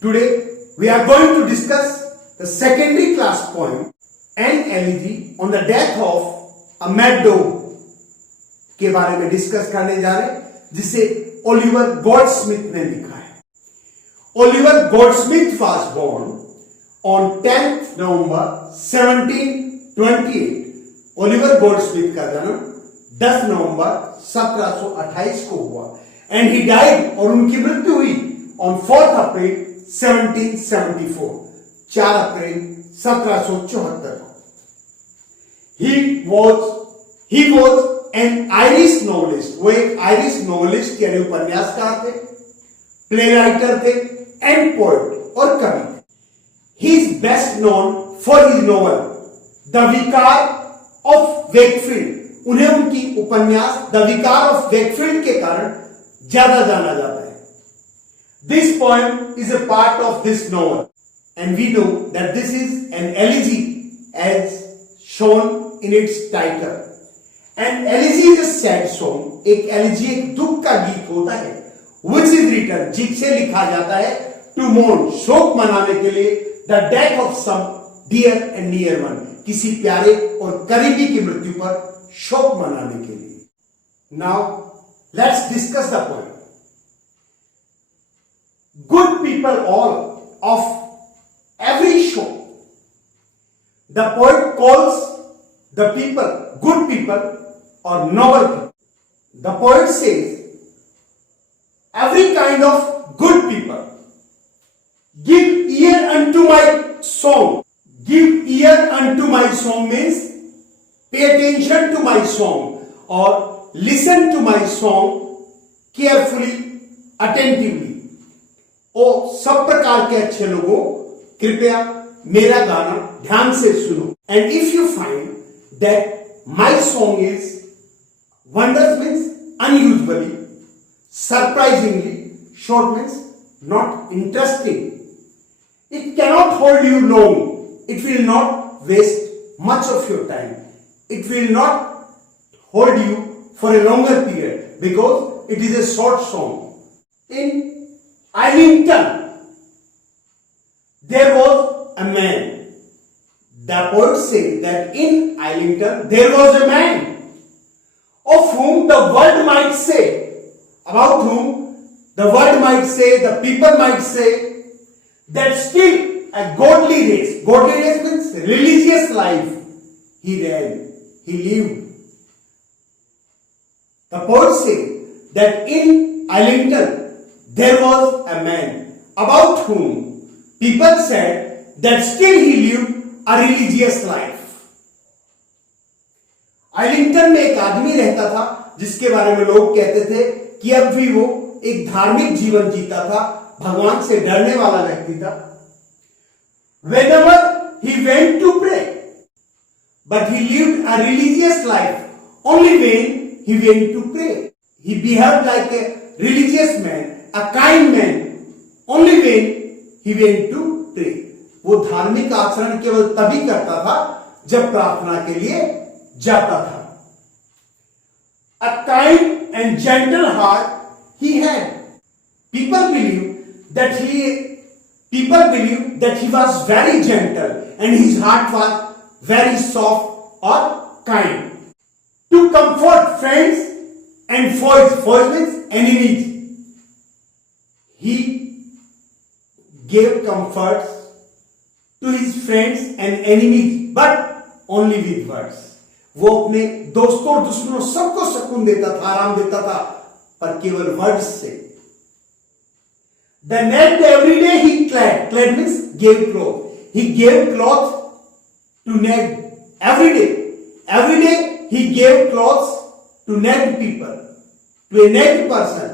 Today we are going to discuss the secondary class poem an elegy on the death of a mad dog के बारे में discuss करने जा रहे हैं जिसे ओलिवर गोल्डस्मिथ ने लिखा है। Oliver Goldsmith was born on 10th November 1728। Oliver Goldsmith का जन्म 10 नवंबर 1728 को हुआ एंड ही डाइड और उनकी मृत्यु हुई ऑन 4th अप्रैल 1774, 4 अप्रैल 1774 को। He was an Irish novelist, वो एक आयरिश नॉवेलिस्ट यानी उपन्यासकार थे, प्ले राइटर थे एंड पोएट और कवि थे। He is best known for his novel the विकार ऑफ वेकफील्ड। उन्हें उनकी उपन्यास द विकार ऑफ वेकफील्ड के कारण ज्यादा जाना जाता है। This poem is a part of this novel and we know that this is an elegy as shown in its title. An elegy is a sad song. एक elegy एक दुख का गीत होता है which is written जिससे लिखा जाता है to mourn शोक मनाने के लिए the death of some dear and near one, किसी प्यारे और करीबी की मृत्यु पर शोक मनाने के लिए। Now let's discuss the poem. Good people all of every shore. The poet calls the people good people or noble people. The poet says every kind of good people give ear unto my song. Give ear unto my song means pay attention to my song or listen to my song carefully, attentively. ओ सब प्रकार के अच्छे लोगों कृपया मेरा गाना ध्यान से सुनो। And if you find that my song is wonders means unusually, surprisingly, short means not interesting, it cannot hold you long, it will not waste much of your time, it will not hold you for a longer period because it is a short song. In Islington there was a man. The poet says that in Islington there was a man of whom the world might say, about whom the world might say, the people might say that still a godly race means religious life he lived. The poet says that in Islington there was a man about whom people said that still he lived a religious life. आइलिंगटन में एक आदमी रहता था जिसके बारे में लोग कहते थे कि अब भी वो एक धार्मिक जीवन जीता था, भगवान से डरने वाला व्यक्ति था। Whenever he went to pray, but he lived a religious life only when he went to pray. He behaved like a religious man, a kind man, only when he went to pray. वो धार्मिक आचरण केवल तभी करता था जब प्रार्थना के लिए जाता था। A kind and gentle heart he had. People believe that he was very gentle and his heart was very soft or kind. To comfort friends and foes means enemies, he gave comforts to his friends and enemies but only with words. वो अपने दोस्तों और दुश्मनों सबको सुकून देता था, आराम देता था, पर केवल वर्ड्स से। The Ned every day he clad means gave clothes. He gave clothes to Ned every day. Every day he gave clothes to Ned people, to a Ned person.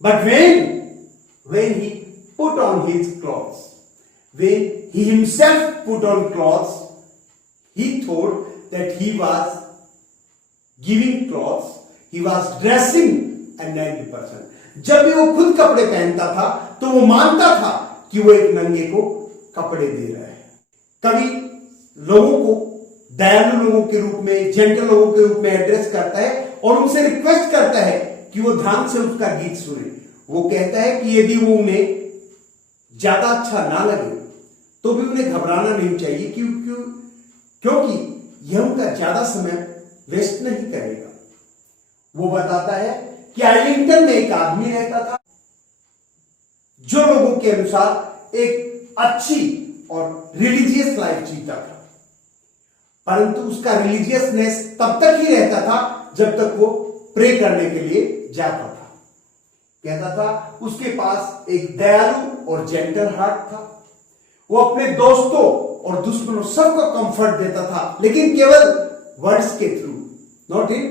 But when he put on his clothes, when he himself put on clothes, he thought that he was giving clothes, he was dressing a Ned person. जब भी वो खुद कपड़े पहनता था तो वो मानता था कि वो एक नंगे को कपड़े दे रहा है। कभी लोगों को दयालु लोगों के रूप में, जेंटल लोगों के रूप में एड्रेस करता है और उनसे रिक्वेस्ट करता है कि वो ध्यान से उसका गीत सुने। वो कहता है कि यदि वो उन्हें ज्यादा अच्छा ना लगे तो भी उन्हें घबराना नहीं चाहिए, क्योंकि यह उनका ज्यादा समय वेस्ट नहीं करेगा। वो बताता है कि आर्लिंगटन में एक आदमी रहता था जो लोगों के अनुसार एक अच्छी और रिलीजियस लाइफ जीता था, परंतु उसका रिलीजियसनेस तब तक ही रहता था जब तक वो प्रे करने के लिए जाता था। कहता था उसके पास एक दयालु और जेंटल हार्ट था। वो अपने दोस्तों और दुश्मनों सबको कंफर्ट देता था, लेकिन केवल वर्ड्स के through, not in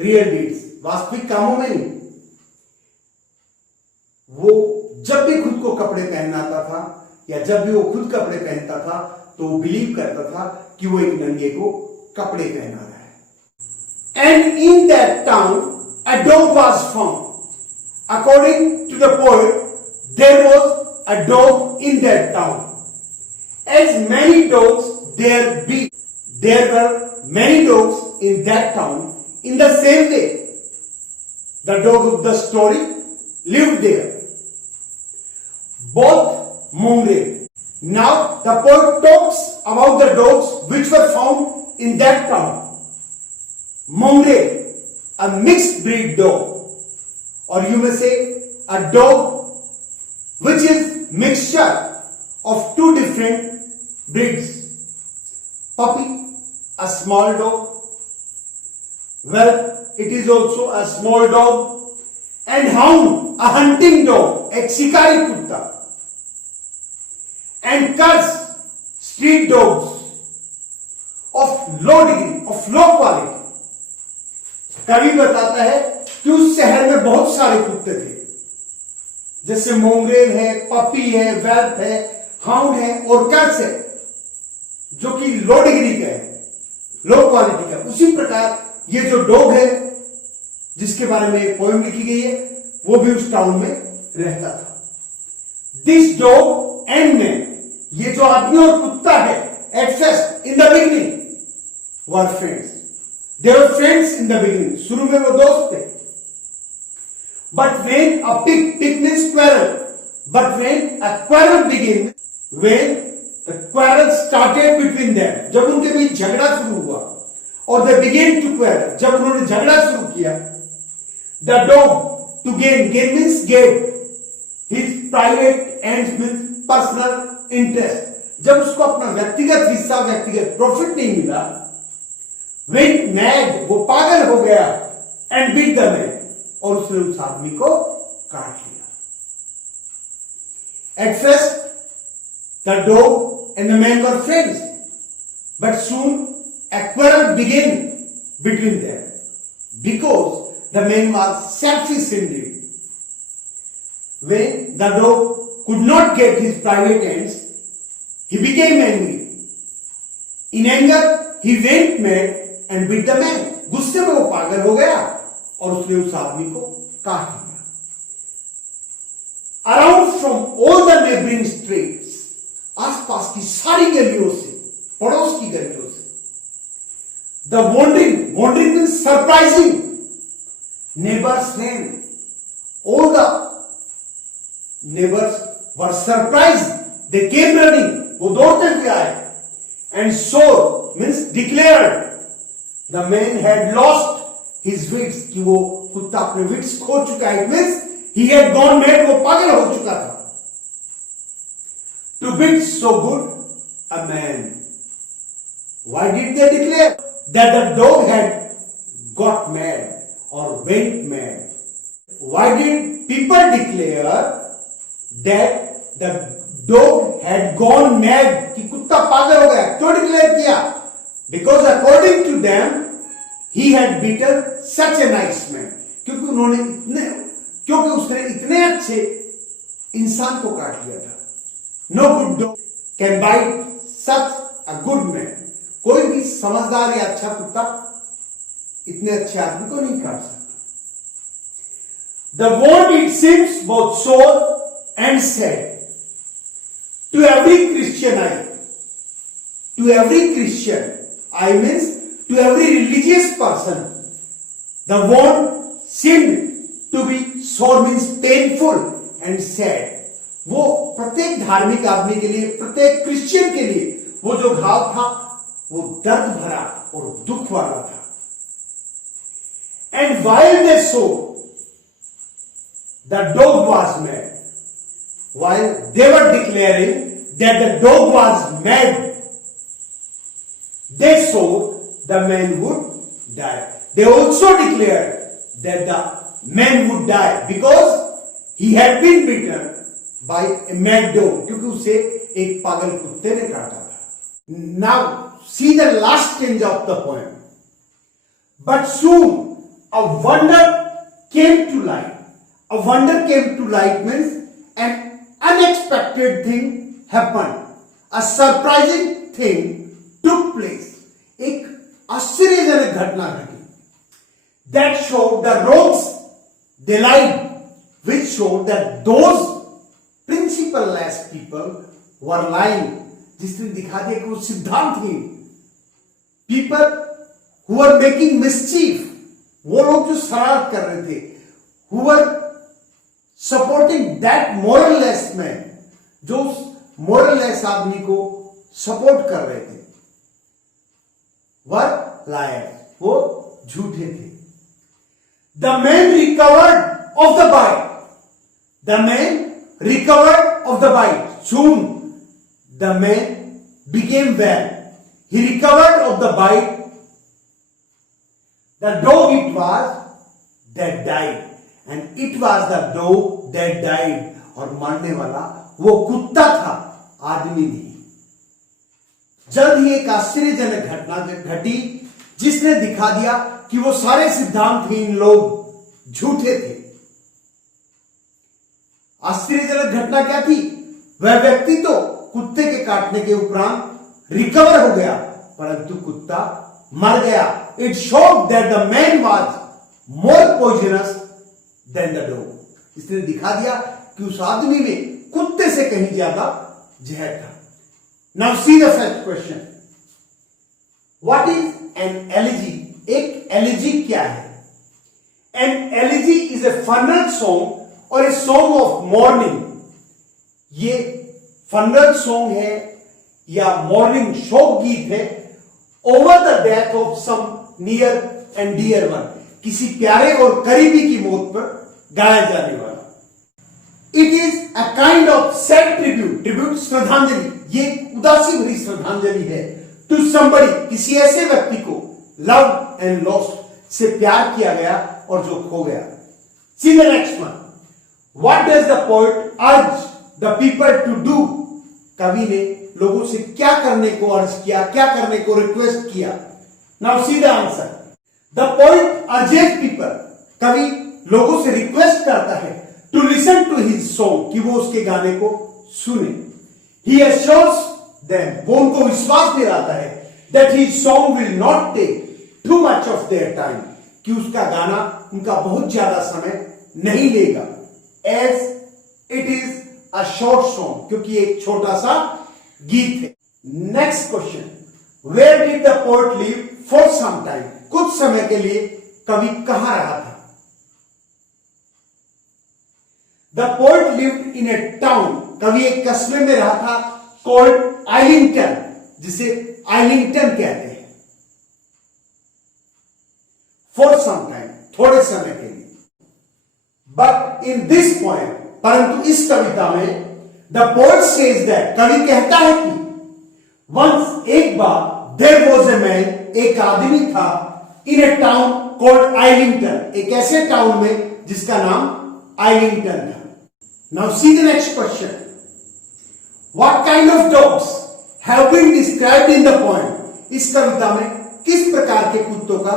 real deeds, वास्तविक कामों में नहीं। वो जब भी खुद को कपड़े पहनाता था या जब भी वो खुद कपड़े पहनता था तो वो बिलीव करता था कि वो एक नंगे को कपड़े पहना रहा है। And in that town a dog was found. According to the poet, there was a dog in that town. As many dogs there were many dogs in that town. In the same way, the dog of the story lived there. Both mongrel. Now the poet talks about the dogs which were found in that town. Mongrel, a mixed breed dog, or you may say a dog which is mixture of two different breeds. Puppy, a small dog. Whelp, it is also a small dog. And hound, a hunting dog, एक शिकारी कुत्ता. And curs, street dogs of low degree, of low quality. कवि बताता है कि उस शहर में बहुत सारे कुत्ते थे, जैसे मोंगरेल है, पपी है, वेल्प है, हाउंड है और कर्स है, जो कि लो डिग्री का है, लो क्वालिटी का। उसी प्रकार ये जो डॉग है जिसके बारे में पोएम लिखी गई है, वो भी उस टाउन में रहता था। दिस डॉग एंड मैन, ये जो आदमी और कुत्ता है, at first in the beginning were friends. They were friends in the beginning, शुरू में वो दोस्त थे। But when a pig means quarrel, but when a quarrel begin, when the quarrel started between them, जब उनके बीच झगड़ा शुरू हुआ, और they began to quarrel, जब उन्होंने झगड़ा शुरू किया, the dog to gain means get, his private ends means personal interest, जब उसको अपना व्यक्तिगत हिस्सा, व्यक्तिगत प्रॉफिट नहीं मिला, went mad, वो पागल हो गया, and beat the man, और उसने उस आदमी को काट लिया। At first the dog and the man were friends, but soon a quarrel began between them because the man was selfish indeed. When the dog could not get his private ends, he became angry. In anger, he went mad and beat the man. गुस्से में वो पागल हो गया और उसने उस आदमी को काट लिया। Around from all the neighboring streets, आसपास की सारी गलियों से, पड़ोस की गलियों से, the wondering means surprising, neighbours name, all the neighbours were surprise, they came running, वो दौड़ते हुए आए, and swore means declared, the man had lost his wits, कि वो कुत्ता अपने विट्स खो चुका है, means he had gone mad, वो पागल हो चुका था। To beat so good a man. Why did they declare that the dog had got mad or went mad? Why did people declare that the dog had gone mad? कि कुत्ता पागल हो गया, क्यों डिक्लेयर किया? Because according to them, he had beaten such a nice man. क्योंकि उसने इतने अच्छे इंसान को काट लिया था। No good dog can bite such a good man. कोई भी समझदार या अच्छा कुत्ता इतने अच्छे आदमी को नहीं काट सकता। The wound it seems both sore and sad. To every Christian I means to every religious person, the wound seemed to be sore means painful and sad. वो प्रत्येक धार्मिक आदमी के लिए, प्रत्येक क्रिश्चियन के लिए वो जो घाव था वो दर्द भरा और दुख वाला था. And while they saw the dog was mad, while they were declaring that the dog was mad, they saw the man would die. They also declared that the man would die because he had been bitten by a mad dog, क्योंकि उसे एक पागल कुत्ते ने काटा था. Now see the last stanza of the poem. But soon a wonder came to light. A wonder came to light means an unexpected thing happened. A surprising thing took place. एक आश्चर्यजनक घटना घटी. That showed the rogues delight, which showed that those principle-less people were lying. जिसने दिखा दिया कि वो सिद्धांतहीन people who were making mischief, वो लोग जो शरारत कर रहे थे, who were supporting that moralless man, जो moralless आदमी को सपोर्ट कर रहे थे, were liars, वो झूठे थे. The man recovered of the bite. The man recovered of the bite. Soon the man became well. He recovered of the bite. The dog it was that died, and it was the dog that died. और मरने वाला वो कुत्ता था, आदमी नहीं. जल्द ही एक आश्चर्यजनक घटना घटी जिसने दिखा दिया कि वो सारे सिद्धांतहीन लोग झूठे थे. आश्चर्यजनक घटना क्या थी? वह व्यक्ति तो कुत्ते के काटने के उपरांत रिकवर हो गया, परंतु कुत्ता मर गया. It showed that the man was more poisonous than the dog. इसने दिखा दिया कि उस आदमी में कुत्ते से कहीं ज्यादा जहर था. Now see the first question. What is an elegy? एक elegy क्या है? An elegy is a funeral song or a song of mourning. ये funeral song है या mourning शोक गीत है over the death of some near and dear one. किसी प्यारे और करीबी की मौत पर गाया जाने वाला. It is a kind of sad tribute. Tribute श्रद्धांजलि. ये उदासी भरी श्रद्धांजलि है to somebody, किसी ऐसे व्यक्ति को loved and lost, से प्यार किया गया और जो खो गया. See the next one. What does the poet urge the people to do? कवि ने लोगों से क्या करने को अर्ज किया, क्या करने को रिक्वेस्ट किया? Now see the answer. The poet urges people, कवि लोगों से रिक्वेस्ट करता है to listen to his song, कि वो उसके गाने को सुने. He assures them, वो उनको विश्वास दिलाता है that his song will not take too much of their time, कि उसका गाना उनका बहुत ज्यादा समय नहीं लेगा. As it is a short song, क्योंकि एक छोटा सा गीत है. Next question. Where did the poet live for some time? कुछ समय के लिए कवि कहां रहा था? The poet lived in a town. कवि एक कस्बे में रहा था called Islington, जिसे आइलिंगटन कहते हैं. For some time, थोड़े समय के लिए. But in this poem, परंतु इस कविता में the poet says that, कवि कहता है कि once, एक बार, there was a man, एक आदमी था in a town called Islington, एक ऐसे टाउन में जिसका नाम आइलिंगटन था. Now see the next question. What kind of dogs have been described in the poem? इस कविता में किस प्रकार के कुत्तों का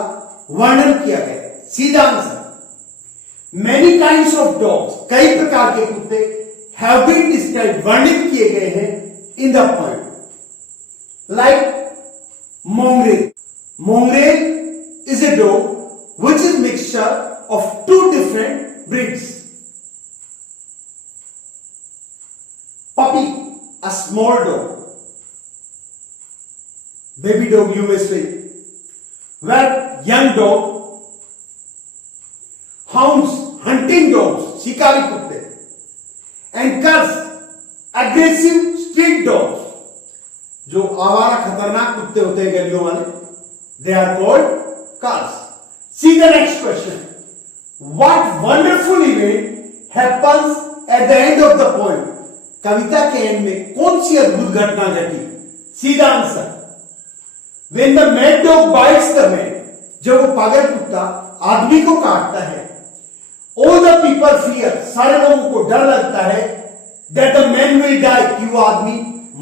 वर्णन किया गया है? See the answer. Many kinds of dogs, कई प्रकार के कुत्ते have been described, वर्णित किए गए हैं in the poem. Like mongrel. Mongrel is a dog which is mixture of two different breeds. Puppy, a small dog. Baby dog, you may say. Where young dog. Hounds, hunting dogs, शिकारी कुत्ते. And curs, aggressive street dogs, जो आवारा खतरनाक कुत्ते होते हैं गलियों वाले, they are called cars. See the next question. What wonderful event happens at the end of the poem? कविता के एंड में कौन सी अद्भुत घटना घटी? सीधा answer, when the mad dog bites the man, जब वो पागल कुत्ता आदमी को काटता है, all the people fear, सारे लोगों को डर लगता है that the man will die, कि वो आदमी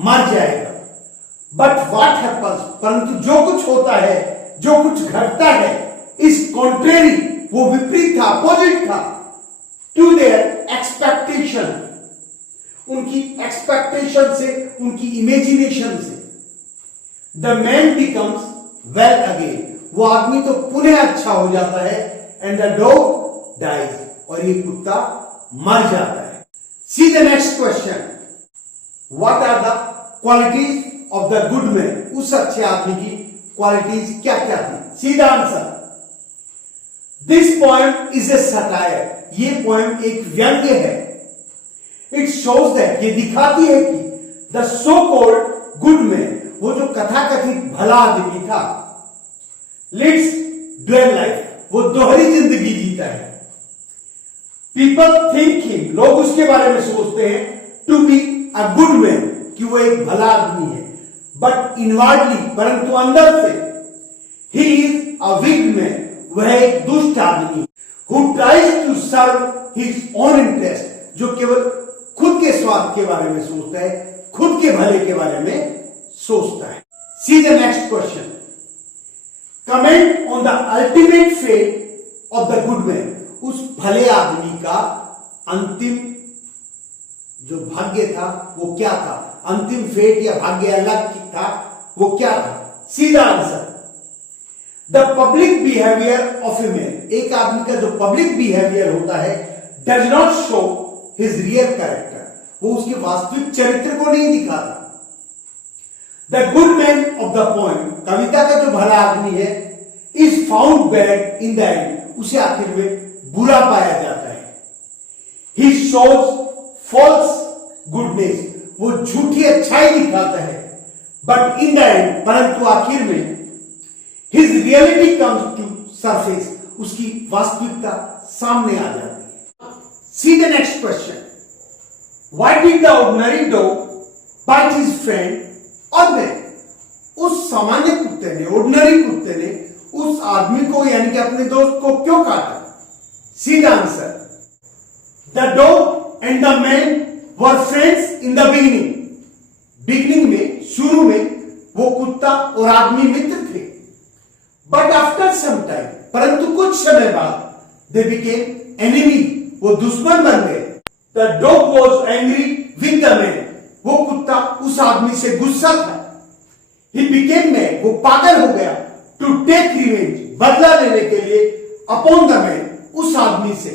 मर जाएगा. But what happens, परंतु जो कुछ होता है, जो कुछ घटता है, is contrary, वो विपरीत था, अपोजिट था, to their expectation, उनकी एक्सपेक्टेशन से, उनकी इमेजिनेशन से. The man becomes well again, वो आदमी तो पुनः अच्छा हो जाता है, and the dog dies, और ये कुत्ता मर जाता है. See the next question. What are the qualities of the good man? उस अच्छे आदमी की क्वालिटीज क्या क्या थी? सीधा answer, This poem is a satire. ये पोएम एक व्यंग्य है. It shows that, ये दिखाती है कि the so-called good man, वो जो कथाकथित भला आदमी था, leads dual life, वो दोहरी जिंदगी जीता है. People think him, लोग उसके बारे में सोचते हैं, to be a good man, कि वो एक भला आदमी है. But inwardly, परंतु अंदर से, he is a wicked man, वह एक दुष्ट आदमी, who tries to serve his own interest, जो केवल खुद के स्वार्थ के बारे में सोचता है, खुद के भले के बारे में सोचता है. See the next question. Comment on the ultimate fate of the good man. उस भले आदमी का अंतिम जो भाग्य था वो क्या था? अंतिम फेट या भाग्य अलग था, वो क्या था? सीधा answer, the public behaviour of a man, एक आदमी का जो पब्लिक बिहेवियर होता है, does not show his real character, वो उसके वास्तविक चरित्र को नहीं दिखाता. The good man of the poem, कविता का जो भला आदमी है, is found bad in the end, उसे आखिर में बुरा पाया जाता है. ही शोज फॉल्स गुडनेस, वो झूठी अच्छाई दिखाता है. बट इन द एंड, परंतु आखिर में, his reality comes to surface, उसकी वास्तविकता सामने आ जाती है. See the next question. Why did the ordinary dog bite his friend और मैन? उस सामान्य कुत्ते ने, ऑर्डिनरी कुत्ते ने उस आदमी को यानी कि अपने दोस्त को क्यों काटा? सीधा answer, the dog and the man were friends in the beginning. Beginning में, शुरू में वो कुत्ता और आदमी मित्र थे. बट आफ्टर सम टाइम, परंतु कुछ समय बाद, दे बिकेम एनिमी, वो दुश्मन बन गए. The dog was angry with the man, वो कुत्ता उस आदमी से गुस्सा था. ही बिकेम मैड, वो पागल हो गया. टू टेक रिवेंज, बदला लेने के लिए, अपॉन द मैन, उस आदमी से.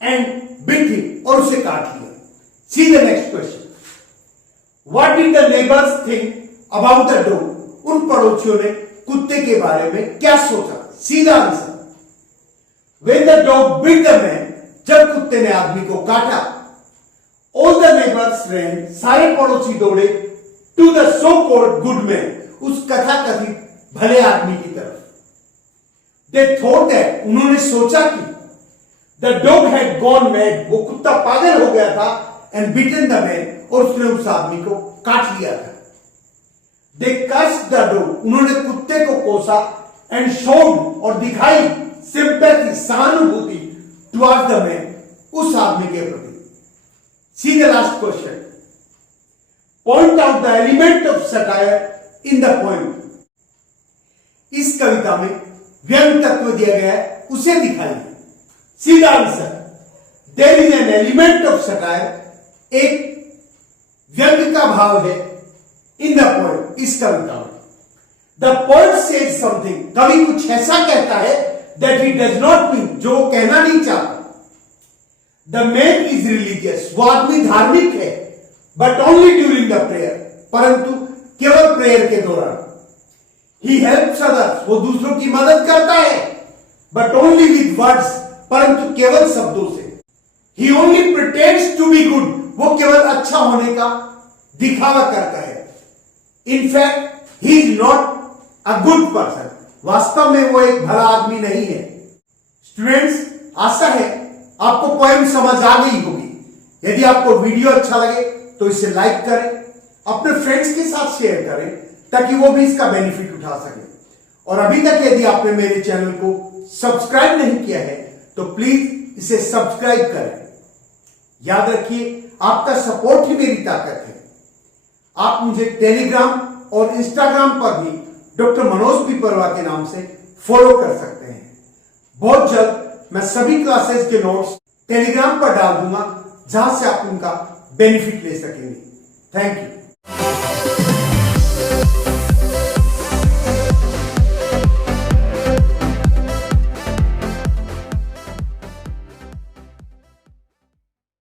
एंड बिट हिम, और उसे काट लिया. सी the next question. What did the neighbours think about the dog? उन पड़ोसियों ने कुत्ते के बारे में क्या सोचा? सीधा answer, when the dog bit the man, जब कुत्ते ने आदमी को काटा, ऑल द नेबर्स रैन, सारे पड़ोसी दौड़े, to the so called good man, उस कथाकथित भले आदमी की तरफ. दे थॉट दैट, उन्होंने सोचा कि the dog had gone mad, वो कुत्ता पागल हो गया था, एंड बिटन द मैन, और उसने उस आदमी को काट लिया था. दे कर्स्ड द डॉग, उन्होंने कुत्ते को कोसा, एंड शोड, और दिखाई, सिंपैथी, सहानुभूति, टुवर्ड्स द मैन, उस आदमी के प्रति. See the last question. Point out the element of satire in the poem. इस कविता में व्यंग तत्व दिया गया है, उसे दिखाइए. सीधा answer, there is an element of satire, एक व्यंग का भाव है इन द पोएम, इस कविता में. द पोएट सेज समथिंग, कवि कुछ ऐसा कहता है that he does not mean, जो वो कहना नहीं चाहता. द मैन इज रिलीजियस, वो आदमी धार्मिक है, but only during the prayer, परंतु केवल प्रेयर के दौरान. ही हेल्प्स अदर्स, वो दूसरों की मदद करता है, बट ओनली विद वर्ड्स, परंतु केवल शब्दों से. He only pretends to be good, वो केवल अच्छा होने का दिखावा करता है। In fact he is not a good person. वास्तव में वो एक भला आदमी नहीं है। स्टूडेंट्स, आशा है आपको पोएम समझ आ गई होगी। यदि आपको वीडियो अच्छा लगे तो इसे लाइक करें, अपने फ्रेंड्स के साथ शेयर करें ताकि वो भी इसका बेनिफिट उठा सके। और अभी तक यदि आपने मेरे चैनल को सब्सक्राइब नहीं किया है तो प्लीज इसे सब्सक्राइब करें। याद रखिए, आपका सपोर्ट ही मेरी ताकत है। आप मुझे टेलीग्राम और इंस्टाग्राम पर भी डॉक्टर मनोज पिपरवा के नाम से फॉलो कर सकते हैं। बहुत जल्द मैं सभी क्लासेस के नोट्स टेलीग्राम पर डाल दूंगा, जहां से आप उनका बेनिफिट ले सकेंगे। Thank you.